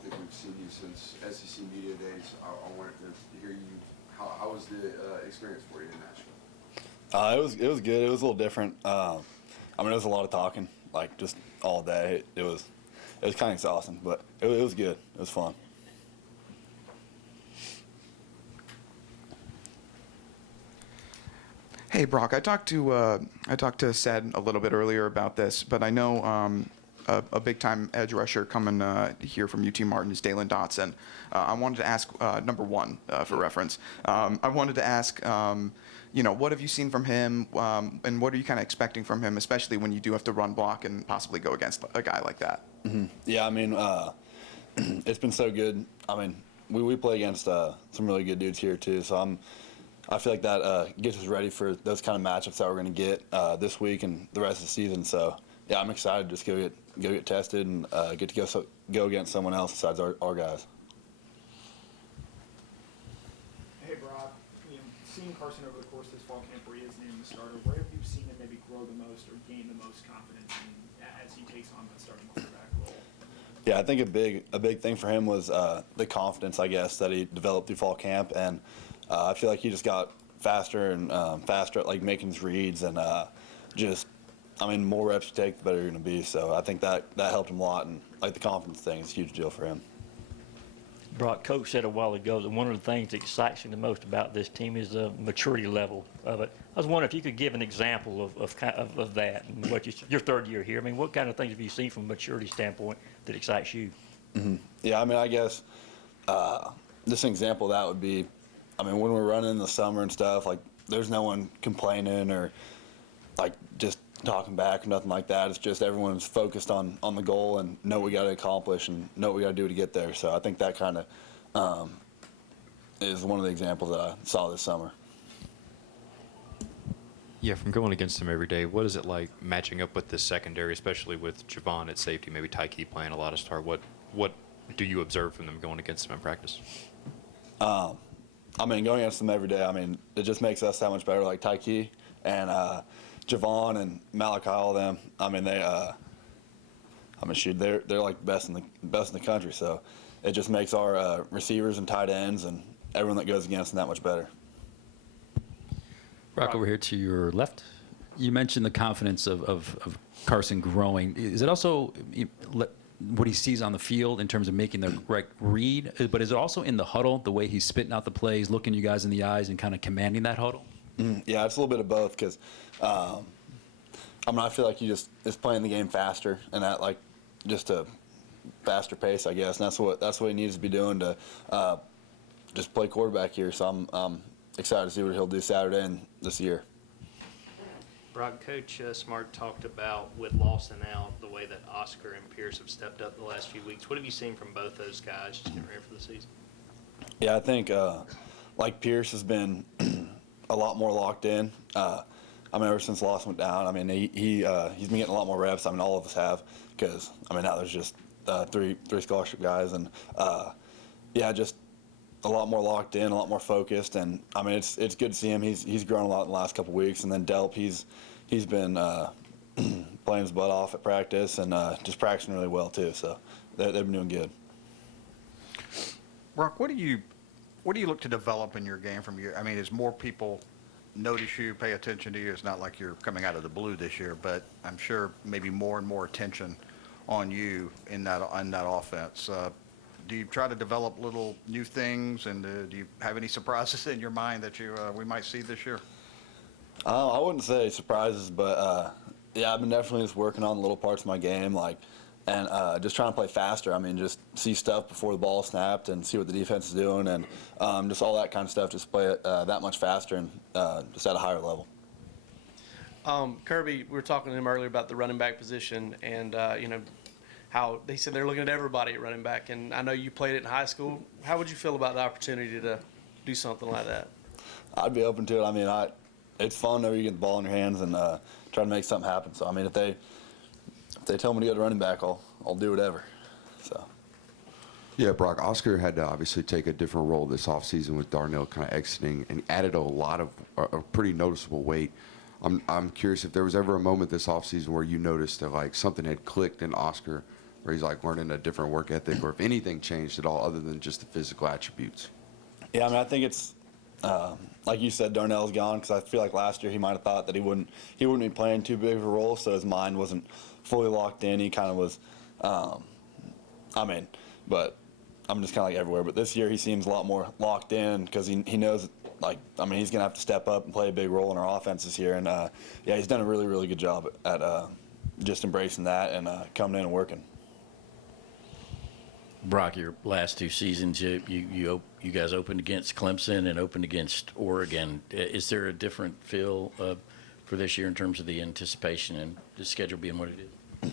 don't think we've seen you since SEC Media Days. I wanted to hear you. How was the experience for you in Nashville? It was good. It was a little different. I mean, it was a lot of talking, like just all day. It was kind of exhausting, but it was good. It was fun. Hey, Brock. I talked to Sed a little bit earlier about this, but I know a big-time edge rusher coming here from UT Martin is Dalen Dotson. I wanted to ask number one for reference. I wanted to ask, what have you seen from him, and what are you kind of expecting from him, especially when you do have to run block and possibly go against a guy like that? Mm-hmm. Yeah, I mean, it's been so good. I mean, we play against some really good dudes here too, so I feel like that gets us ready for those kind of matchups that we're going to get this week and the rest of the season. So, yeah, I'm excited to just go get tested and get to go against someone else besides our guys. Hey, Brock, seeing Carson over the course of this fall camp where he is named the starter, where have you seen him maybe grow the most or gain the most confidence as he takes on that starting quarterback role? Yeah, I think a big thing for him was the confidence, I guess, that he developed through fall camp, and I feel like he just got faster and faster at like making his reads and more reps you take, the better you're going to be. So I think that helped him a lot, and like the confidence thing is a huge deal for him. Brock, Coach said a while ago that one of the things that excites him the most about this team is the maturity level of it. I was wondering if you could give an example of that and what your third year here. I mean, what kind of things have you seen from a maturity standpoint that excites you? Mm-hmm. Yeah, I mean, I guess just an example of that would be, I mean, when we're running in the summer and stuff, like there's no one complaining or like just talking back or nothing like that. It's just everyone's focused on the goal and know what we got to accomplish and know what we got to do to get there. So I think that kind of is one of the examples that I saw this summer. Yeah, from going against him every day, what is it like matching up with the secondary, especially with Javon at safety, maybe Tyke playing a lot of start? What do you observe from them going against him in practice? I mean, going against them every day, I mean, it just makes us that much better. Like Tyke and Javon and Malachi, all of them. I mean, they're like best in the country. So it just makes our receivers and tight ends and everyone that goes against them that much better. Brock, over here to your left. You mentioned the confidence of Carson growing. Is it also what he sees on the field in terms of making the right read, but is it also in the huddle, the way he's spitting out the plays, looking you guys in the eyes and kind of commanding that huddle? Yeah, it's a little bit of both because, I feel like he just is playing the game faster and at like just a faster pace, I guess. And that's what he needs to be doing to just play quarterback here. So I'm excited to see what he'll do Saturday and this year. Brock, Coach Smart talked about with Lawson out the way that Oscar and Pierce have stepped up the last few weeks. What have you seen from both those guys just getting ready for the season? Yeah, I think like Pierce has been a lot more locked in. Ever since Lawson went down, I mean, he's been getting a lot more reps. I mean, all of us have because, now there's just three scholarship guys. And, just a lot more locked in, a lot more focused. And, it's good to see him. He's grown a lot in the last couple of weeks. And then Delp, he's been playing his butt off at practice and just practicing really well, too. So they've been doing good. Brock, what do you look to develop in your game from your? As more people notice you, pay attention to you, it's not like you're coming out of the blue this year, but I'm sure maybe more and more attention on you in that offense. Do you try to develop little new things, and do you have any surprises in your mind that we might see this year? I wouldn't say surprises, but I've been definitely just working on little parts of my game, and just trying to play faster. Just see stuff before the ball snapped and see what the defense is doing, and just all that kind of stuff. Just play it that much faster and just at a higher level. Kirby, we were talking to him earlier about the running back position, and how they said they're looking at everybody at running back. And I know you played it in high school. How would you feel about the opportunity to do something like that? I'd be open to it. It's fun whenever you get the ball in your hands and try to make something happen. So if they tell me to go to running back, I'll do whatever. So. Yeah, Brock, Oscar had to obviously take a different role this offseason with Darnell kind of exiting and added a pretty noticeable weight. I'm curious if there was ever a moment this offseason where you noticed that something had clicked in Oscar where he's like learning a different work ethic, or if anything changed at all other than just the physical attributes? Yeah, I mean, I think it's like you said, Darnell's gone because I feel like last year he might have thought that he wouldn't be playing too big of a role, so his mind wasn't fully locked in. He kind of was. But I'm just kind of like everywhere. But this year he seems a lot more locked in because he knows, he's gonna have to step up and play a big role in our offense this year. And yeah, he's done a really, really good job at just embracing that and coming in and working. Brock, your last two seasons, you guys opened against Clemson and opened against Oregon. Is there a different feel for this year in terms of the anticipation and the schedule being what it is?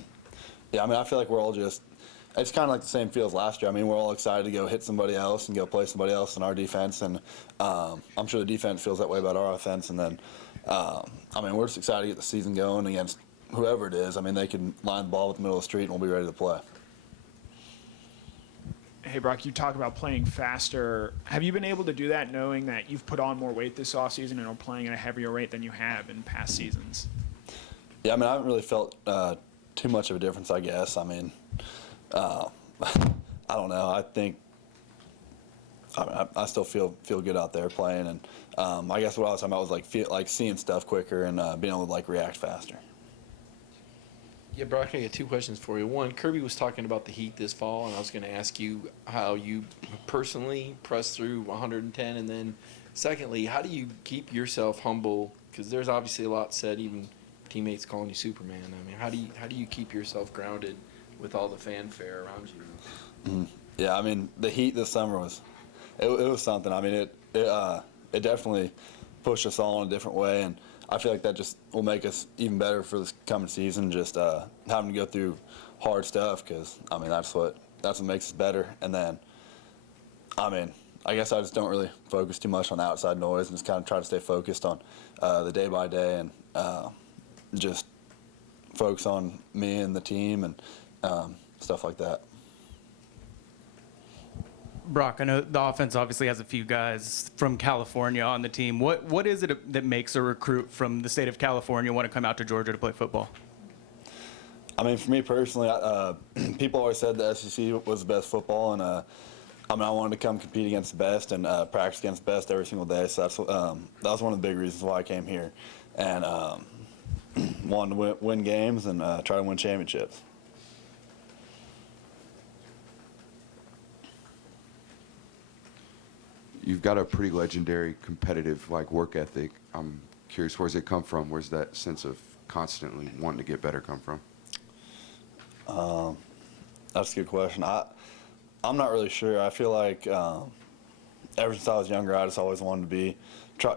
Yeah, I feel like we're all just – it's kind of like the same feel as last year. We're all excited to go hit somebody else and go play somebody else in our defense, and I'm sure the defense feels that way about our offense. And then, we're just excited to get the season going against whoever it is. They can line the ball with the middle of the street, and we'll be ready to play. Hey, Brock, you talk about playing faster. Have you been able to do that knowing that you've put on more weight this offseason and are playing at a heavier rate than you have in past seasons? Yeah, I haven't really felt too much of a difference, I guess. I don't know. I think I still feel good out there playing, and I guess what I was talking about was like seeing stuff quicker and being able to react faster. Yeah, Brock, I got two questions for you. One, Kirby was talking about the heat this fall, and I was going to ask you how you personally press through 110, and then secondly, how do you keep yourself humble? Because there's obviously a lot said, even teammates calling you Superman. How do you keep yourself grounded with all the fanfare around you? Mm-hmm. Yeah, the heat this summer was something. it definitely pushed us all in a different way, and I feel like that just will make us even better for this coming season. Just having to go through hard stuff, because that's what makes us better. And then, I guess I just don't really focus too much on the outside noise and just kind of try to stay focused on the day by day and just focus on me and the team and stuff like that. Brock, I know the offense obviously has a few guys from California on the team. What is it that makes a recruit from the state of California want to come out to Georgia to play football? For me personally, people always said the SEC was the best football, and I wanted to come compete against the best and practice against the best every single day. So that was one of the big reasons why I came here, and wanted to win games and try to win championships. You've got a pretty legendary competitive work ethic. I'm curious, where's it come from? Where's that sense of constantly wanting to get better come from? That's a good question. I'm not really sure. I feel like ever since I was younger, I just always wanted to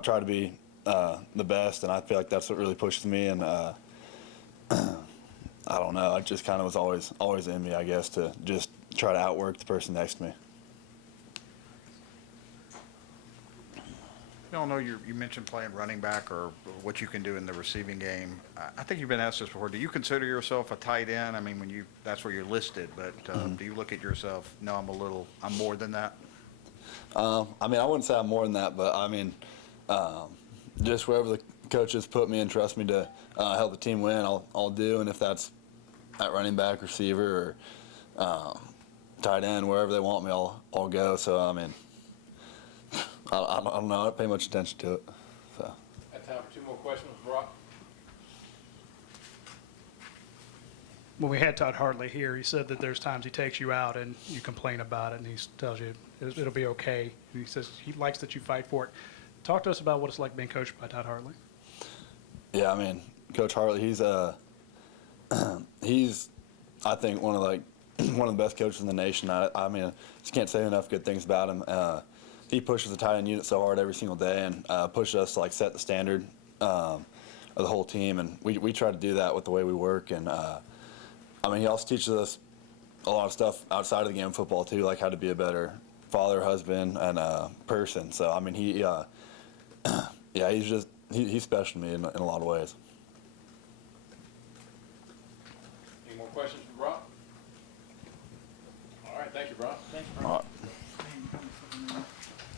try to be the best, and I feel like that's what really pushes me. And I don't know. It just kind of was always in me, I guess, to just try to outwork the person next to me. You mentioned playing running back or what you can do in the receiving game. I think you've been asked this before. Do you consider yourself a tight end? That's where you're listed, but do you look at yourself, no, I'm more than that? I wouldn't say I'm more than that, but just wherever the coaches put me and trust me to help the team win, I'll do. And if that's at running back, receiver, or tight end, wherever they want me, I'll go. So I don't know. I don't pay much attention to it. So. I have time for two more questions, Brock. When we had Todd Hartley here, he said that there's times he takes you out and you complain about it, and he tells you it'll be okay. And he says he likes that you fight for it. Talk to us about what it's like being coached by Todd Hartley. Yeah, Coach Hartley, he's I think one of the best coaches in the nation. I just can't say enough good things about him. He pushes the tight end unit so hard every single day and pushes us to set the standard of the whole team. And we try to do that with the way we work. And he also teaches us a lot of stuff outside of the game of football too, like how to be a better father, husband, and person. So he's special to me in a lot of ways. Any more questions for Brock? All right, thank you, Brock. All right.